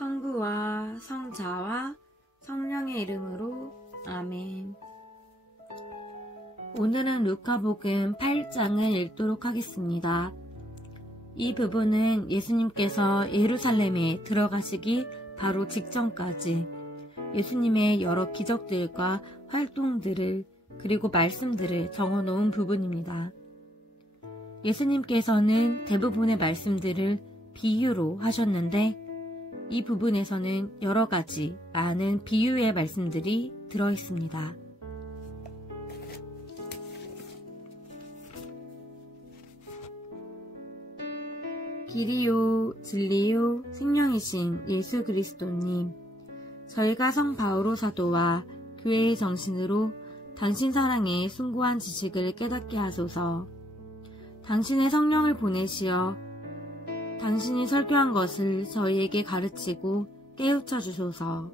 성부와 성자와 성령의 이름으로 아멘. 오늘은 루카복음 8장을 읽도록 하겠습니다. 이 부분은 예수님께서 예루살렘에 들어가시기 바로 직전까지 예수님의 여러 기적들과 활동들을 그리고 말씀들을 적어놓은 부분입니다. 예수님께서는 대부분의 말씀들을 비유로 하셨는데 이 부분에서는 여러 가지 많은 비유의 말씀들이 들어있습니다. 길이요 진리요 생명이신 예수 그리스도님, 저희가 성 바오로 사도와 교회의 정신으로 당신 사랑의 숭고한 지식을 깨닫게 하소서. 당신의 성령을 보내시어 당신이 설교한 것을 저희에게 가르치고 깨우쳐 주소서.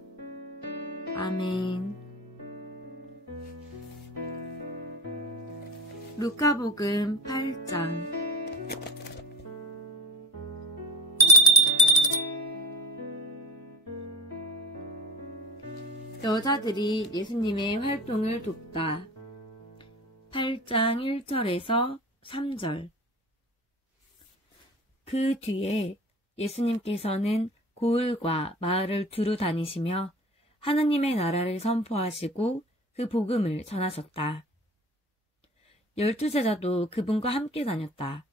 아멘. 루카복음 8장. 여자들이 예수님의 활동을 돕다. 8장 1절에서 3절. 그 뒤에 예수님께서는 고을과 마을을 두루 다니시며 하느님의 나라를 선포하시고 그 복음을 전하셨다. 12제자도 그분과 함께 다녔다.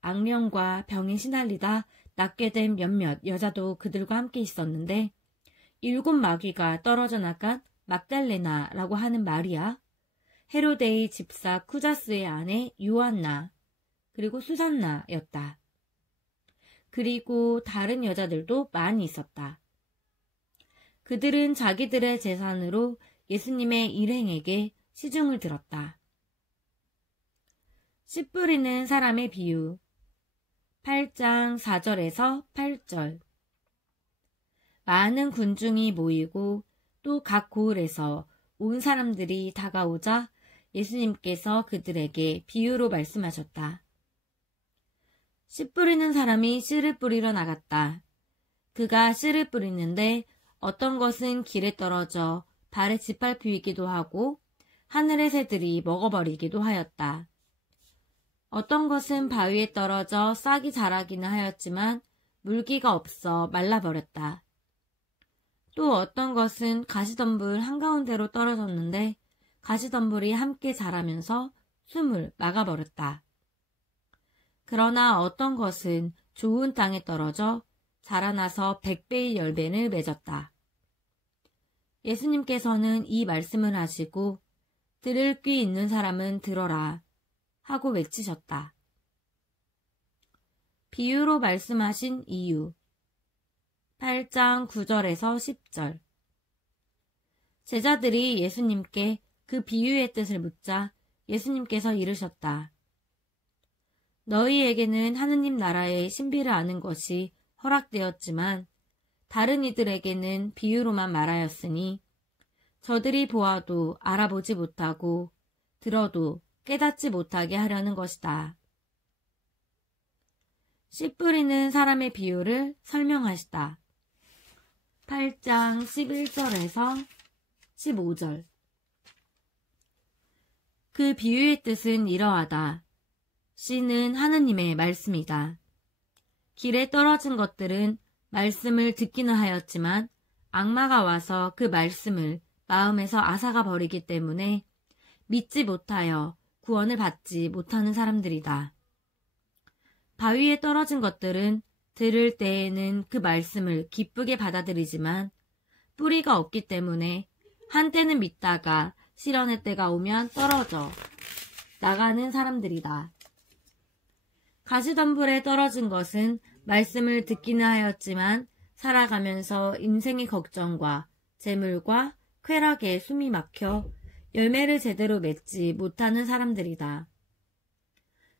악령과 병에 시달리다 낫게 된 몇몇 여자도 그들과 함께 있었는데 7 마귀가 떨어져 나간 막달레나라고 하는 마리아, 헤로데의 집사 쿠자스의 아내 요한나, 그리고 수산나였다. 그리고 다른 여자들도 많이 있었다. 그들은 자기들의 재산으로 예수님의 일행에게 시중을 들었다. 씨 뿌리는 사람의 비유. 8장 4절에서 8절. 많은 군중이 모이고 또 각 고을에서 온 사람들이 다가오자 예수님께서 그들에게 비유로 말씀하셨다. 씨 뿌리는 사람이 씨를 뿌리러 나갔다. 그가 씨를 뿌리는데 어떤 것은 길에 떨어져 발에 짓밟히기도 하고 하늘의 새들이 먹어버리기도 하였다. 어떤 것은 바위에 떨어져 싹이 자라기는 하였지만 물기가 없어 말라버렸다. 또 어떤 것은 가시덤불 한가운데로 떨어졌는데 가시덤불이 함께 자라면서 숨을 막아버렸다. 그러나 어떤 것은 좋은 땅에 떨어져 자라나서 100배의 열매를 맺었다. 예수님께서는 이 말씀을 하시고 들을 귀 있는 사람은 들어라 하고 외치셨다. 비유로 말씀하신 이유. 8장 9절에서 10절. 제자들이 예수님께 그 비유의 뜻을 묻자 예수님께서 이르셨다. 너희에게는 하느님 나라의 신비를 아는 것이 허락되었지만 다른 이들에게는 비유로만 말하였으니 저들이 보아도 알아보지 못하고 들어도 깨닫지 못하게 하려는 것이다. 씨 뿌리는 사람의 비유를 설명하시다. 8장 11절에서 15절. 그 비유의 뜻은 이러하다. 씨는 하느님의 말씀이다. 길에 떨어진 것들은 말씀을 듣기는 하였지만 악마가 와서 그 말씀을 마음에서 앗아가 버리기 때문에 믿지 못하여 구원을 받지 못하는 사람들이다. 바위에 떨어진 것들은 들을 때에는 그 말씀을 기쁘게 받아들이지만 뿌리가 없기 때문에 한때는 믿다가 시련의 때가 오면 떨어져 나가는 사람들이다. 가시덤불에 떨어진 것은 말씀을 듣기는 하였지만 살아가면서 인생의 걱정과 재물과 쾌락에 숨이 막혀 열매를 제대로 맺지 못하는 사람들이다.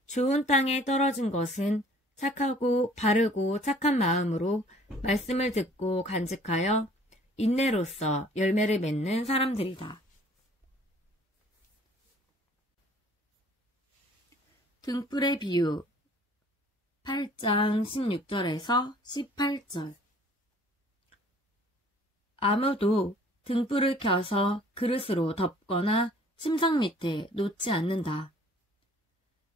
좋은 땅에 떨어진 것은 착하고 바르고 착한 마음으로 말씀을 듣고 간직하여 인내로써 열매를 맺는 사람들이다. 등불의 비유 8장 16절에서 18절. 아무도 등불을 켜서 그릇으로 덮거나 침상 밑에 놓지 않는다.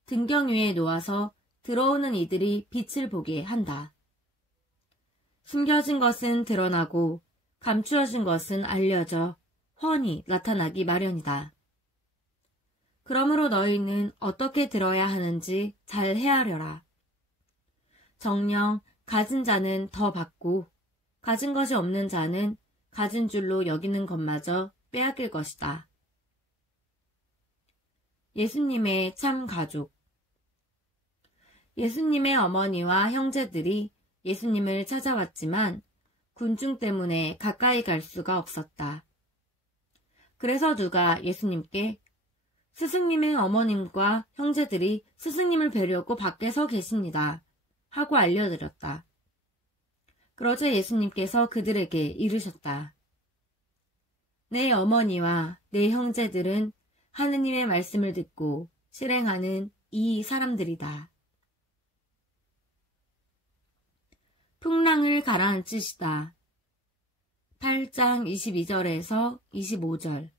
등경 위에 놓아서 들어오는 이들이 빛을 보게 한다. 숨겨진 것은 드러나고 감추어진 것은 알려져 훤히 나타나기 마련이다. 그러므로 너희는 어떻게 들어야 하는지 잘 헤아려라. 정녕 가진 자는 더 받고 가진 것이 없는 자는 가진 줄로 여기는 것마저 빼앗길 것이다. 예수님의 참 가족. 예수님의 어머니와 형제들이 예수님을 찾아왔지만 군중 때문에 가까이 갈 수가 없었다. 그래서 누가 예수님께 스승님의 어머님과 형제들이 스승님을 뵈려고 밖에 서 계십니다 하고 알려드렸다. 그러자 예수님께서 그들에게 이르셨다. 내 어머니와 내 형제들은 하느님의 말씀을 듣고 실행하는 이 사람들이다. 풍랑을 가라앉히시다. 8장 22절에서 25절.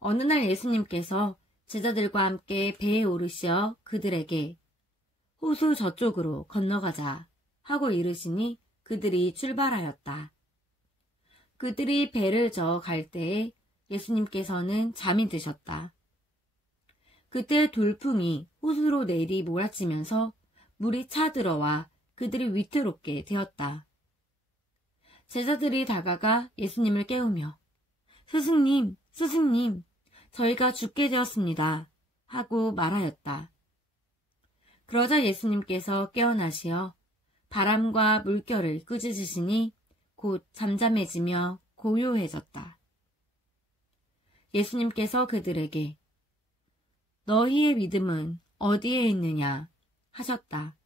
어느 날 예수님께서 제자들과 함께 배에 오르시어 그들에게 호수 저쪽으로 건너가자 하고 이르시니 그들이 출발하였다. 그들이 배를 저어 갈 때에 예수님께서는 잠이 드셨다. 그때 돌풍이 호수로 내리 몰아치면서 물이 차들어와 그들이 위태롭게 되었다. 제자들이 다가가 예수님을 깨우며 스승님, 스승님, 저희가 죽게 되었습니다 하고 말하였다. 그러자 예수님께서 깨어나시어 바람과 물결을 꾸짖으시니 곧 잠잠해지며 고요해졌다. 예수님께서 그들에게 너희의 믿음은 어디에 있느냐 하셨다.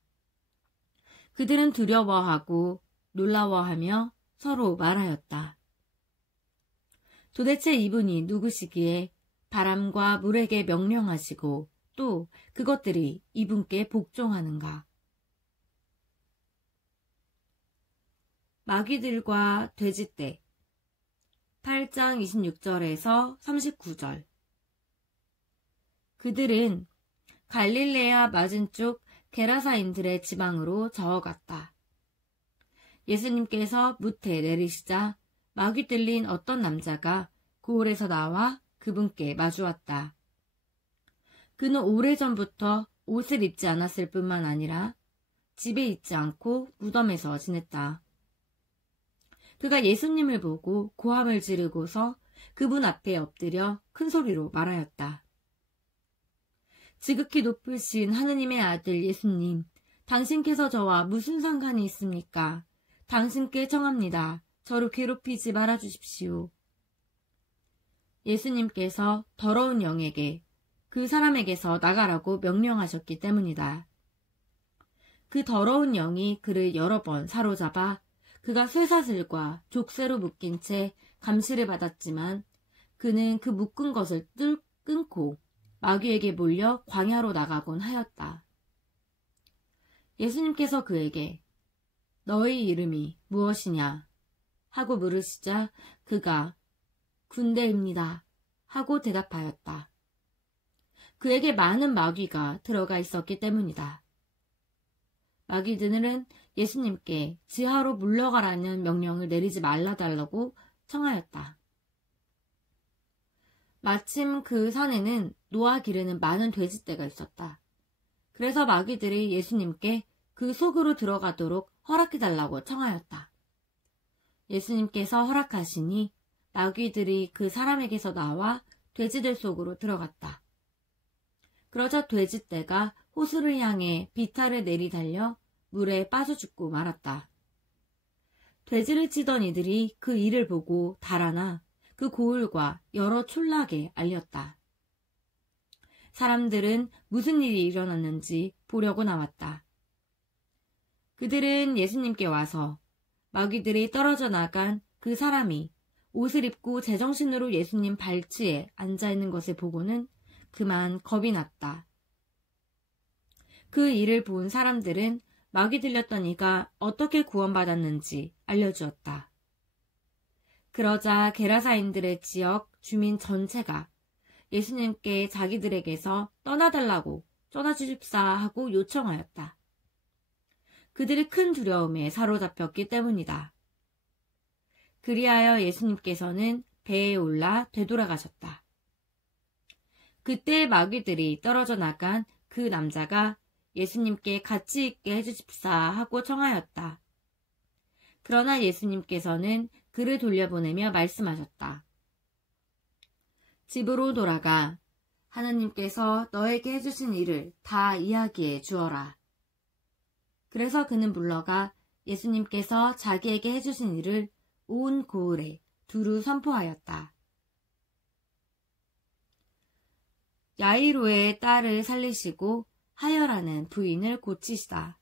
그들은 두려워하고 놀라워하며 서로 말하였다. 도대체 이분이 누구시기에 바람과 물에게 명령하시고 또 그것들이 이분께 복종하는가. 마귀들과 돼지떼 8장 26절에서 39절. 그들은 갈릴레아 맞은쪽 게라사인들의 지방으로 저어갔다. 예수님께서 무태 내리시자 마귀 들린 어떤 남자가 고을에서 나와 그분께 마주왔다. 그는 오래전부터 옷을 입지 않았을 뿐만 아니라 집에 있지 않고 무덤에서 지냈다. 그가 예수님을 보고 고함을 지르고서 그분 앞에 엎드려 큰 소리로 말하였다. 지극히 높으신 하느님의 아들 예수님, 당신께서 저와 무슨 상관이 있습니까? 당신께 청합니다. 저를 괴롭히지 말아주십시오. 예수님께서 더러운 영에게 그 사람에게서 나가라고 명령하셨기 때문이다. 그 더러운 영이 그를 여러 번 사로잡아 그가 쇠사슬과 족쇄로 묶인 채 감시를 받았지만 그는 그 묶은 것을 끊고 마귀에게 몰려 광야로 나가곤 하였다. 예수님께서 그에게 너의 이름이 무엇이냐 하고 물으시자 그가 군대입니다 하고 대답하였다. 그에게 많은 마귀가 들어가 있었기 때문이다. 마귀들은 예수님께 지하로 물러가라는 명령을 내리지 말라달라고 청하였다. 마침 그 산에는 노아 기르는 많은 돼지떼가 있었다. 그래서 마귀들이 예수님께 그 속으로 들어가도록 허락해달라고 청하였다. 예수님께서 허락하시니 마귀들이 그 사람에게서 나와 돼지들 속으로 들어갔다. 그러자 돼지떼가 호수를 향해 비탈을 내리달려 물에 빠져 죽고 말았다. 돼지를 치던 이들이 그 일을 보고 달아나 그 고을과 여러 촌락에 알렸다. 사람들은 무슨 일이 일어났는지 보려고 나왔다. 그들은 예수님께 와서 마귀들이 떨어져 나간 그 사람이 옷을 입고 제정신으로 예수님 발치에 앉아있는 것을 보고는 그만 겁이 났다. 그 일을 본 사람들은 마귀 들렸던 이가 어떻게 구원받았는지 알려주었다. 그러자 게라사인들의 지역 주민 전체가 예수님께 자기들에게서 떠나달라고 떠나주십사 하고 요청하였다. 그들이 큰 두려움에 사로잡혔기 때문이다. 그리하여 예수님께서는 배에 올라 되돌아가셨다. 그때 마귀들이 떨어져 나간 그 남자가 예수님께 같이 있게 해주십사 하고 청하였다. 그러나 예수님께서는 그를 돌려보내며 말씀하셨다. 집으로 돌아가 하나님께서 너에게 해주신 일을 다 이야기해 주어라. 그래서 그는 물러가 예수님께서 자기에게 해주신 일을 온 고을에 두루 선포하였다. 야이로의 딸을 살리시고 하여라는 부인을 고치시다.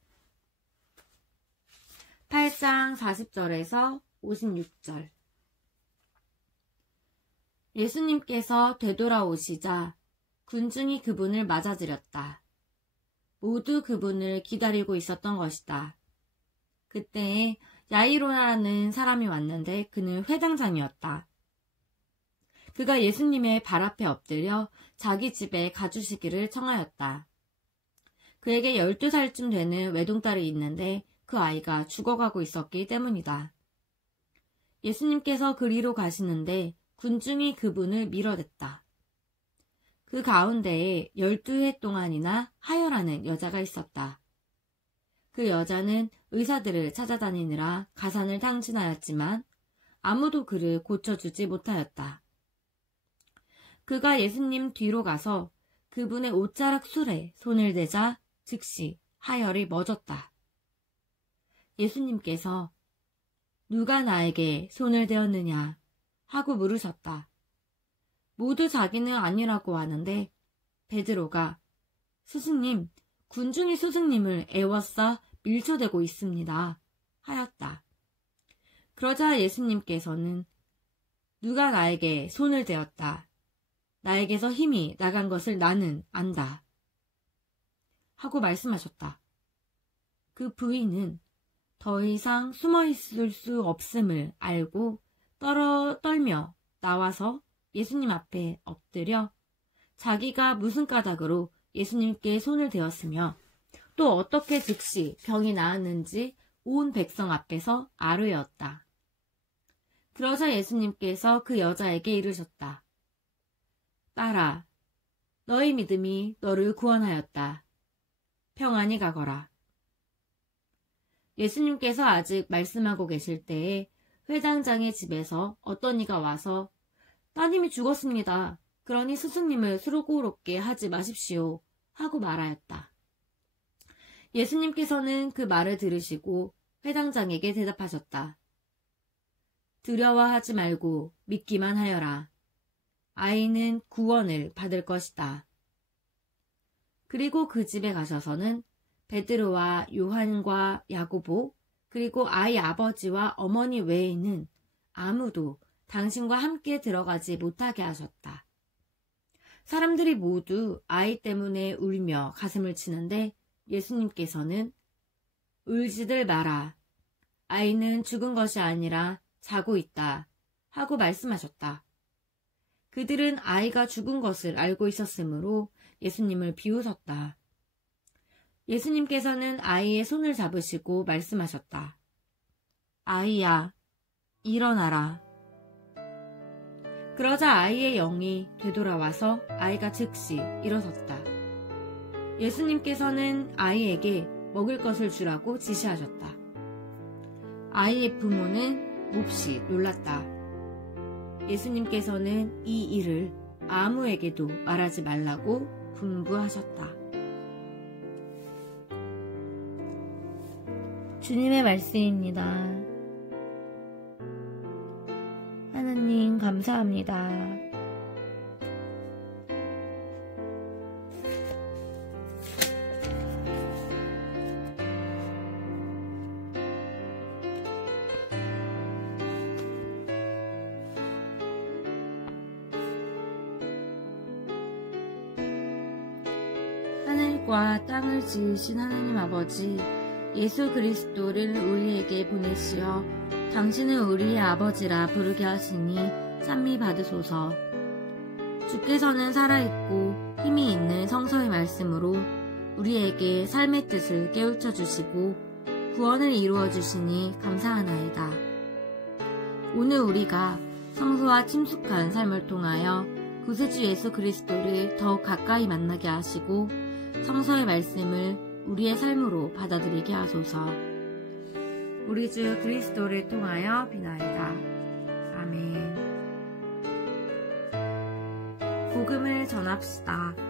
8장 40절에서 56절. 예수님께서 되돌아오시자 군중이 그분을 맞아들였다. 모두 그분을 기다리고 있었던 것이다. 그때에 야이로라는 사람이 왔는데 그는 회당장이었다. 그가 예수님의 발 앞에 엎드려 자기 집에 가주시기를 청하였다. 그에게 12살쯤 되는 외동딸이 있는데 그 아이가 죽어가고 있었기 때문이다. 예수님께서 그리로 가시는데 군중이 그분을 밀어댔다. 그 가운데에 12해 동안이나 하여라는 여자가 있었다. 그 여자는 의사들을 찾아다니느라 가산을 탕진하였지만 아무도 그를 고쳐주지 못하였다. 그가 예수님 뒤로 가서 그분의 옷자락 술에 손을 대자 즉시 하혈이 멎었다. 예수님께서 누가 나에게 손을 대었느냐 하고 물으셨다. 모두 자기는 아니라고 하는데 베드로가 스승님, 군중이 스승님을 애워싸 밀쳐대고 있습니다 하였다. 그러자 예수님께서는 누가 나에게 손을 대었다. 나에게서 힘이 나간 것을 나는 안다 하고 말씀하셨다. 그 부인은 더 이상 숨어있을 수 없음을 알고 떨며 나와서 예수님 앞에 엎드려 자기가 무슨 까닭으로 예수님께 손을 대었으며 또 어떻게 즉시 병이 나았는지 온 백성 앞에서 아뢰었다. 그러자 예수님께서 그 여자에게 이르셨다. 딸아, 너의 믿음이 너를 구원하였다. 평안히 가거라. 예수님께서 아직 말씀하고 계실 때에 회당장의 집에서 어떤 이가 와서 따님이 죽었습니다. 그러니 스승님을 수고롭게 하지 마십시오 하고 말하였다. 예수님께서는 그 말을 들으시고 회당장에게 대답하셨다. 두려워하지 말고 믿기만 하여라. 아이는 구원을 받을 것이다. 그리고 그 집에 가셔서는 베드로와 요한과 야고보 그리고 아이 아버지와 어머니 외에는 아무도 당신과 함께 들어가지 못하게 하셨다. 사람들이 모두 아이 때문에 울며 가슴을 치는데 예수님께서는 울지들 마라. 아이는 죽은 것이 아니라 자고 있다 하고 말씀하셨다. 그들은 아이가 죽은 것을 알고 있었으므로 예수님을 비웃었다. 예수님께서는 아이의 손을 잡으시고 말씀하셨다. 아이야, 일어나라. 그러자 아이의 영이 되돌아와서 아이가 즉시 일어섰다. 예수님께서는 아이에게 먹을 것을 주라고 지시하셨다. 아이의 부모는 몹시 놀랐다. 예수님께서는 이 일을 아무에게도 말하지 말라고 분부하셨다. 주님의 말씀입니다. 하나님 감사합니다. 하늘과 땅을 지으신 하나님 아버지, 예수 그리스도를 우리에게 보내시어 당신은 우리의 아버지라 부르게 하시니 찬미 받으소서. 주께서는 살아있고 힘이 있는 성서의 말씀으로 우리에게 삶의 뜻을 깨우쳐 주시고 구원을 이루어 주시니 감사하나이다. 오늘 우리가 성서와 친숙한 삶을 통하여 구세주 예수 그리스도를 더욱 가까이 만나게 하시고 성서의 말씀을 우리의 삶으로 받아들이게 하소서. 우리 주 그리스도를 통하여 비나이다. 아멘. 복음을 전합시다.